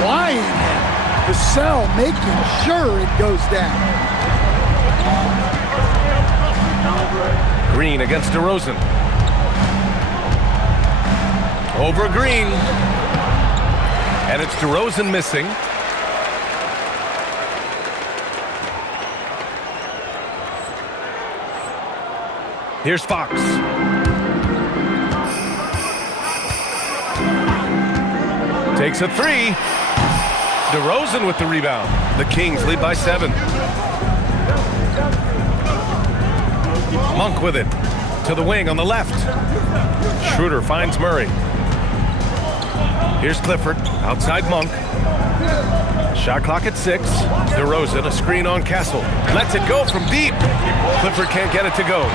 flying in. Vassell making sure it goes down. Green against DeRozan. Over Green. And it's DeRozan missing. Here's Fox. Takes a three. DeRozan with the rebound. The Kings lead by 7. Monk with it. To the wing on the left. Schroeder finds Murray. Here's Clifford. Outside Monk. Shot clock at 6. DeRozan, a screen on Castle. Lets it go from deep. Clifford can't get it to go.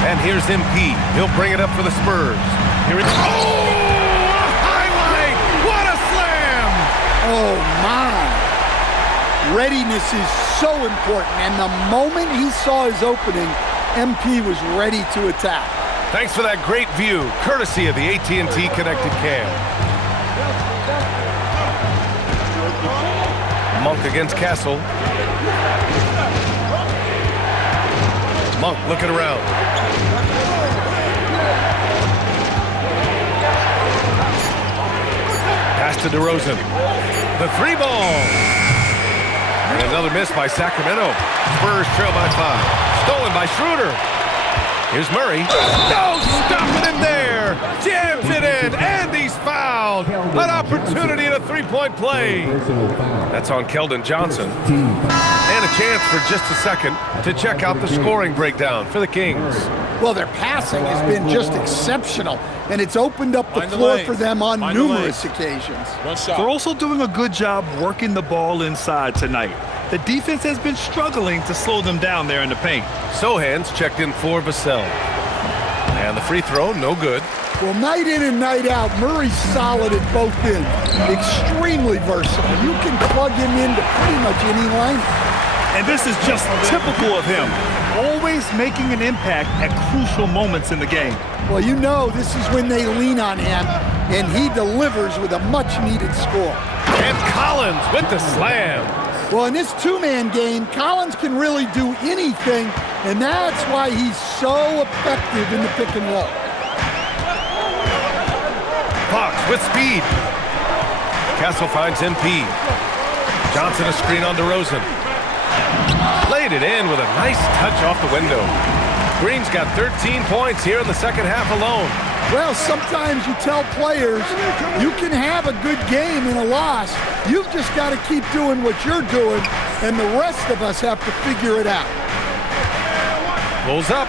And here's MP. He'll bring it up for the Spurs. Here it's... Oh! A highlight! What a slam! Oh, my. Readiness is so important. And the moment he saw his opening, MP was ready to attack. Thanks for that great view, courtesy of the AT&T Connected Cam. Monk against Castle. Monk looking around. Pass to DeRozan. The 3-ball. And another miss by Sacramento. Spurs trail by 5. Stolen by Schroeder. Here's Murray. No, stopping him there. Jams it in, and he's fouled. An opportunity at a three-point play. That's on Keldon Johnson. And a chance for just a second to check out the scoring breakdown for the Kings. Well, their passing has been just exceptional, and it's opened up the floor for them on numerous occasions. They're also doing a good job working the ball inside tonight. The defense has been struggling to slow them down there in the paint. Sohan's checked in for Vassell. And the free throw, no good. Well, night in and night out, Murray's solid at both ends. Extremely versatile. You can plug him into pretty much any lineup. And this is just typical of him. Always making an impact at crucial moments in the game. Well, you know this is when they lean on him, and he delivers with a much-needed score. And Collins with the slam. Well, in this two-man game, Collins can really do anything, and that's why he's so effective in the pick and roll. Fox with speed. Castle finds MP. Johnson a screen on DeRozan. Laid it in with a nice touch off the window. Green's got 13 points here in the second half alone. Well, sometimes you tell players you can have a good game in a loss. You've just got to keep doing what you're doing, and the rest of us have to figure it out. Pulls up.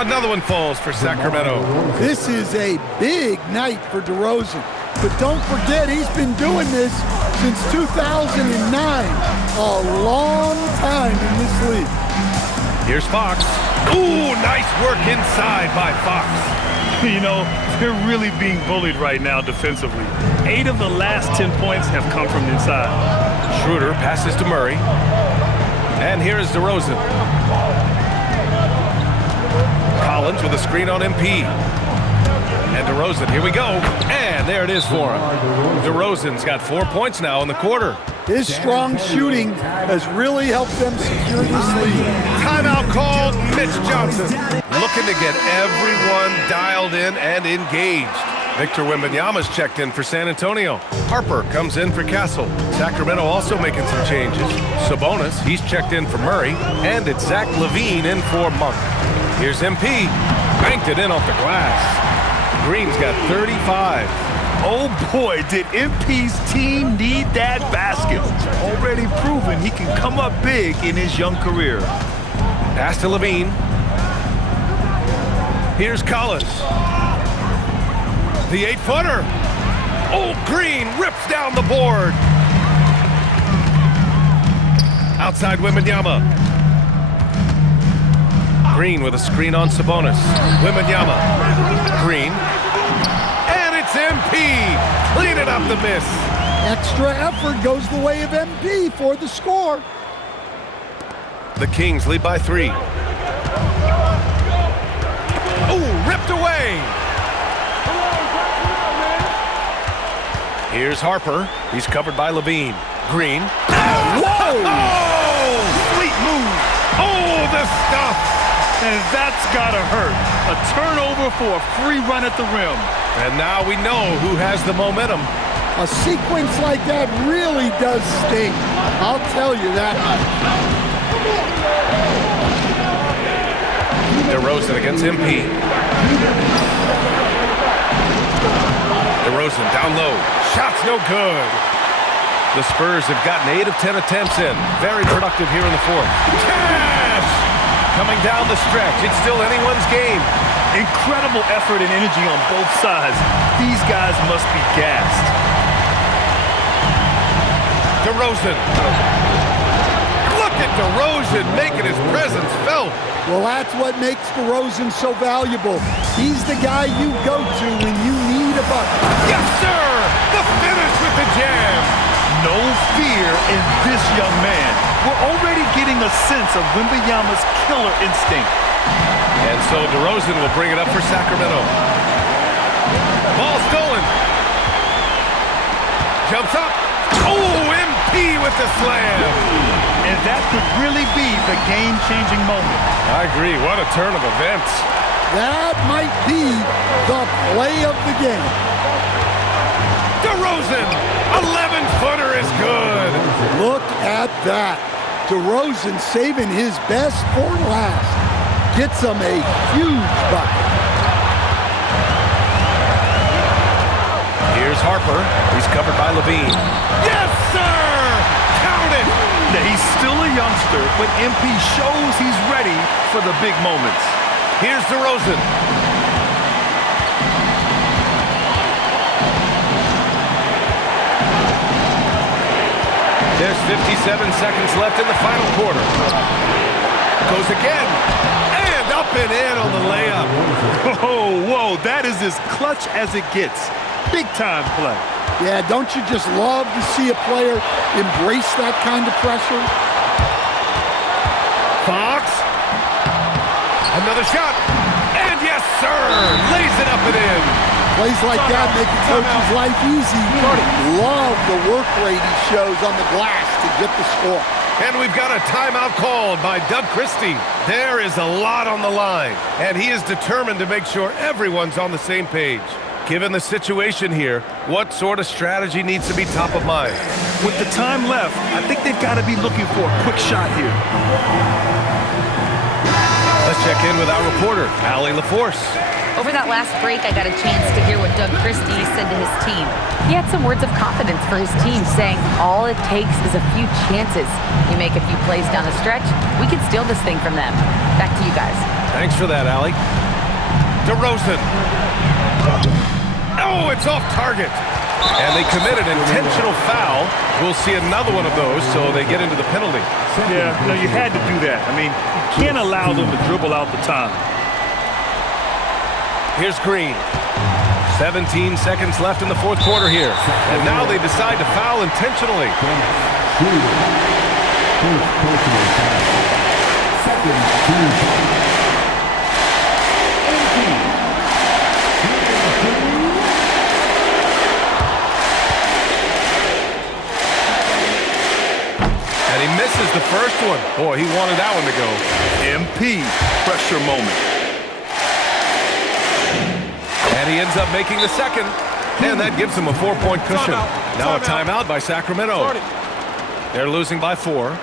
Another one falls for Sacramento. This is a big night for DeRozan. But don't forget, he's been doing this since 2009. A long time in this league. Here's Fox. Ooh, nice work inside by Fox. You know, they're really being bullied right now defensively. 8 of the last 10 points have come from inside. Schroeder passes to Murray. And here is DeRozan. Collins with a screen on MP. And DeRozan, here we go. And there it is for him. DeRozan's got 4 points now in the quarter. His strong shooting has really helped them secure this lead. Timeout called. Mitch Johnson looking to get everyone dialed in and engaged. Victor Wembanyama's checked in for San Antonio. Harper comes in for Castle. Sacramento also making some changes. Sabonis, he's checked in for Murray. And it's Zach LaVine in for Monk. Here's MP. Banked it in off the glass. Green's got 35. Oh boy, did MP's team need that basket. Already proven he can come up big in his young career. Pass to LaVine. Here's Collins. The 8-footer. Oh, Green rips down the board. Outside Wembanyama. Green with a screen on Sabonis. Wembanyama. Green. And it's MP. Cleaning up the miss. Extra effort goes the way of MP for the score. The Kings lead by 3. Oh, ripped away. Here's Harper. He's covered by Levine. Green. Whoa! Oh! Sweet move. Oh, the stuff! And that's gotta hurt. A turnover for a free run at the rim. And now we know who has the momentum. A sequence like that really does sting. I'll tell you that much. DeRozan against MP. DeRozan down low. Shot's no good. The Spurs have gotten 8 of 10 attempts in. Very productive here in the fourth. Cash! Coming down the stretch. It's still anyone's game. Incredible effort and energy on both sides. These guys must be gassed. DeRozan. Look at DeRozan making his presence felt. Well, that's what makes DeRozan so valuable. He's the guy you go to when you need a bucket. Yes, sir! The finish with the jam. No fear in this young man. We're already getting a sense of Wembanyama's killer instinct. And so DeRozan will bring it up for Sacramento. Ball stolen. Jumps up. Oh, MP with the slam. And that could really be the game-changing moment. I agree. What a turn of events. That might be the play of the game. DeRozan, 11-footer is good. Look at that. DeRozan saving his best for last. Gets him a huge bucket. Here's Harper. He's covered by Levine. Yes, sir! Count it! Now, he's still a youngster, but MP shows he's ready for the big moments. Here's DeRozan. There's 57 seconds left in the final quarter. Goes again. And up and in on the layup. Oh, whoa, that is as clutch as it gets. Big-time play. Yeah, don't you just love to see a player embrace that kind of pressure? Fox. Another shot. And yes, sir. Lays it up and in. Plays like that make a coach's life easy. Love the work rate he shows on the glass to get the score. And we've got a timeout called by Doug Christie. There is a lot on the line, and he is determined to make sure everyone's on the same page. Given the situation here, what sort of strategy needs to be top of mind? With the time left, I think they've got to be looking for a quick shot here. Let's check in with our reporter, Allie LaForce. Over that last break, I got a chance to hear what Doug Christie said to his team. He had some words of confidence for his team, saying all it takes is a few chances. You make a few plays down the stretch, we can steal this thing from them. Back to you guys. Thanks for that, Allie. DeRozan. Oh, it's off target. And they committed an intentional foul. We'll see another one of those, so they get into the penalty. Yeah, no, you had to do that. I mean, you can't allow them to dribble out the time. Here's Green. 17 seconds left in the fourth quarter here. And now they decide to foul intentionally. And he misses the first one. Boy, he wanted that one to go. MP, pressure moment. And he ends up making the second. And that gives him a 4-point cushion. Now a timeout by Sacramento. They're losing by 4.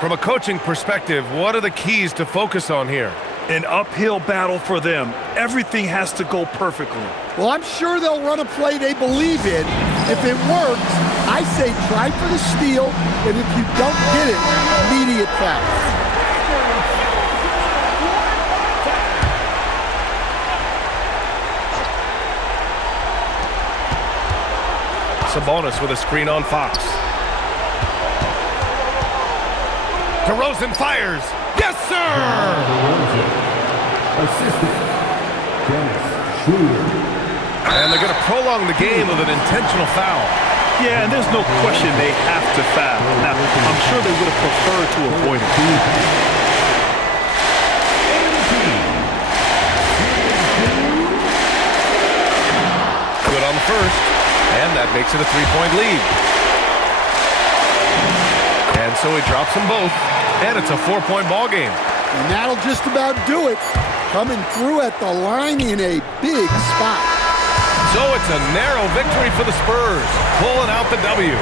From a coaching perspective, what are the keys to focus on here? An uphill battle for them. Everything has to go perfectly. Well, I'm sure they'll run a play they believe in. If it works, I say try for the steal, and if you don't get it, immediate foul. Sabonis with a screen on Fox. DeRozan fires. Yes, sir! And they're going to prolong the game with an intentional foul. Yeah, and there's no question they have to foul. Now, I'm sure they would have preferred to avoid it. Good on the first. And that makes it a 3-point lead. And so he drops them both, and it's a 4-point ball game. And that'll just about do it. Coming through at the line in a big spot. So it's a narrow victory for the Spurs, pulling out the W.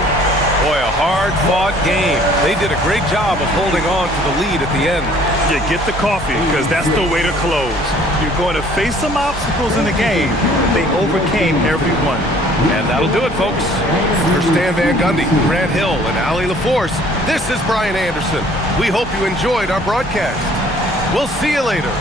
Boy, a hard-fought game. They did a great job of holding on to the lead at the end. Yeah, get the coffee, because that's the way to close. You're going to face some obstacles in the game, but they overcame every one. And that'll do it, folks. For Stan Van Gundy, Grant Hill, and Allie LaForce, this is Brian Anderson. We hope you enjoyed our broadcast. We'll see you later.